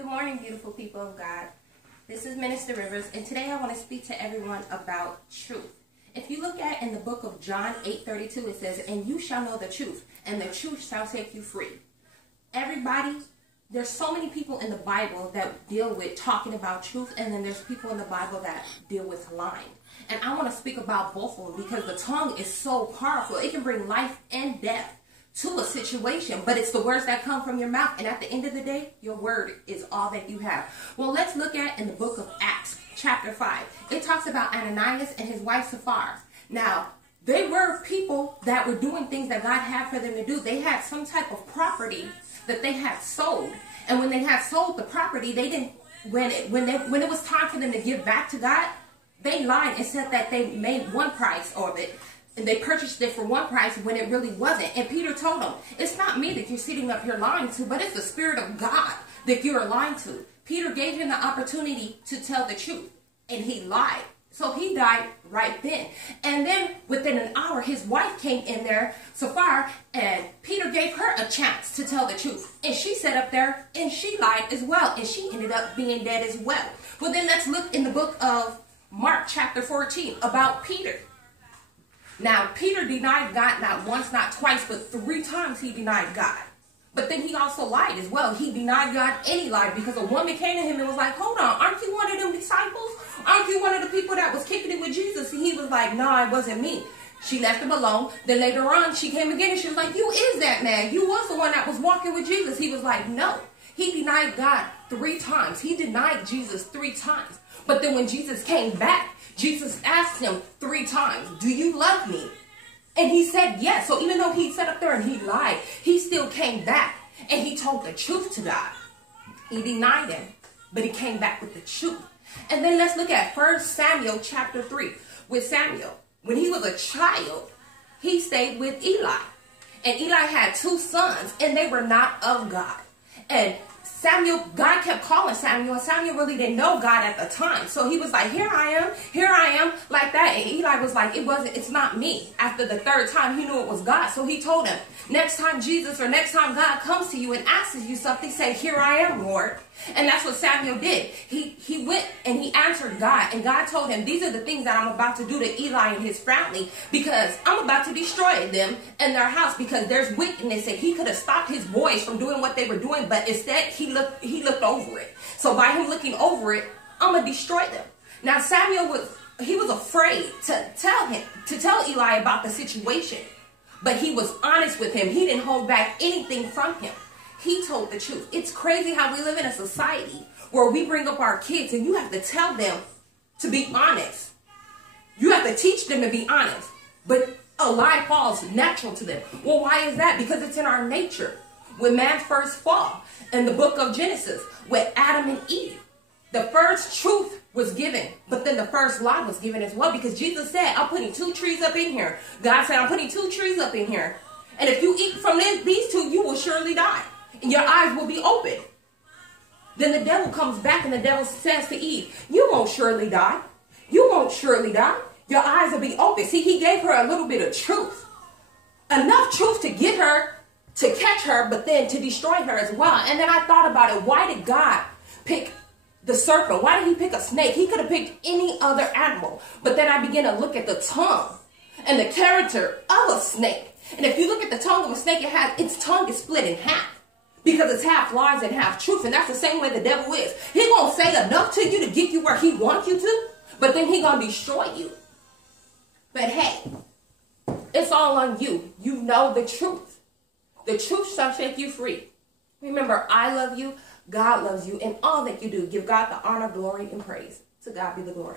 Good morning, beautiful people of God. This is Minister Rivers, and today I want to speak to everyone about truth. If you look at in the book of John 8:32, it says, "And you shall know the truth, and the truth shall set you free." Everybody, there's so many people in the Bible that deal with talking about truth, and then there's people in the Bible that deal with lying. And I want to speak about both of them because the tongue is so powerful. It can bring life and death to a situation, but it's the words that come from your mouth, and at the end of the day, your word is all that you have. Well, let's look at in the book of Acts chapter 5. It talks about Ananias and his wife Sapphira. Now, they were people that were doing things that God had for them to do. They had some type of property that they had sold, and when they had sold the property, they didn't. When it was time for them to give back to God, they lied and said that they made one price of it. And they purchased it for one price when it really wasn't. And Peter told them, it's not me that you're sitting up here lying to, but it's the Spirit of God that you are lying to. Peter gave him the opportunity to tell the truth, and he lied. So he died right then. And then within an hour, his wife came in there, Sapphira, and Peter gave her a chance to tell the truth. And she sat up there and she lied as well. And she ended up being dead as well. Well, then let's look in the book of Mark chapter 14 about Peter. Now, Peter denied God not once, not twice, but 3 times he denied God. But then he also lied as well. He denied God and he lied because a woman came to him and was like, hold on, aren't you one of them disciples? Aren't you one of the people that was kicking it with Jesus? And he was like, no, it wasn't me. She left him alone. Then later on, she came again and she was like, you is that man. You was the one that was walking with Jesus. He was like, no. He denied God 3 times. He denied Jesus 3 times. But then when Jesus came back, Jesus asked him 3 times, do you love me? And he said yes. So even though he sat up there and he lied, he still came back and he told the truth to God. He denied him, but he came back with the truth. And then let's look at 1 Samuel chapter 3 with Samuel. When he was a child, he stayed with Eli. And Eli had 2 sons and they were not of God. And God kept calling Samuel, and Samuel really didn't know God at the time. So he was like, here I am, like that. And Eli was like, it's not me. After the 3rd time, he knew it was God. So he told him, next time Jesus or next time God comes to you and asks you something, say, here I am, Lord. And that's what Samuel did. He went and he answered God. And God told him, these are the things that I'm about to do to Eli and his family, because I'm about to destroy them and their house because there's wickedness. And he could have stopped his boys from doing what they were doing, but instead he looked over it. So by him looking over it, I'm going to destroy them. Now Samuel was afraid to tell Eli about the situation, but he was honest with him. He didn't hold back anything from him. He told the truth. It's crazy how we live in a society where we bring up our kids and you have to tell them to be honest. You have to teach them to be honest. But a lie falls natural to them. Well, why is that? Because it's in our nature. When man first fall in the book of Genesis with Adam and Eve, the first truth was given, but then the first lie was given as well, because Jesus said, I'm putting 2 trees up in here. God said, I'm putting 2 trees up in here. And if you eat from these 2, you will surely die. And your eyes will be open. Then the devil comes back and the devil says to Eve, you won't surely die. You won't surely die. Your eyes will be open. See, he gave her a little bit of truth. Enough truth to get her, to catch her, but then to destroy her as well. And then I thought about it. Why did God pick the serpent? Why did he pick a snake? He could have picked any other animal. But then I began to look at the tongue and the character of a snake. And if you look at the tongue of a snake, its tongue is split in half. Because it's half lies and half truth. And that's the same way the devil is. He won't say enough to you to get you where he wants you to, but then he gonna destroy you. But hey, it's all on you. You know the truth. The truth shall set you free. Remember, I love you, God loves you, and all that you do, give God the honor, glory, and praise. To God be the glory.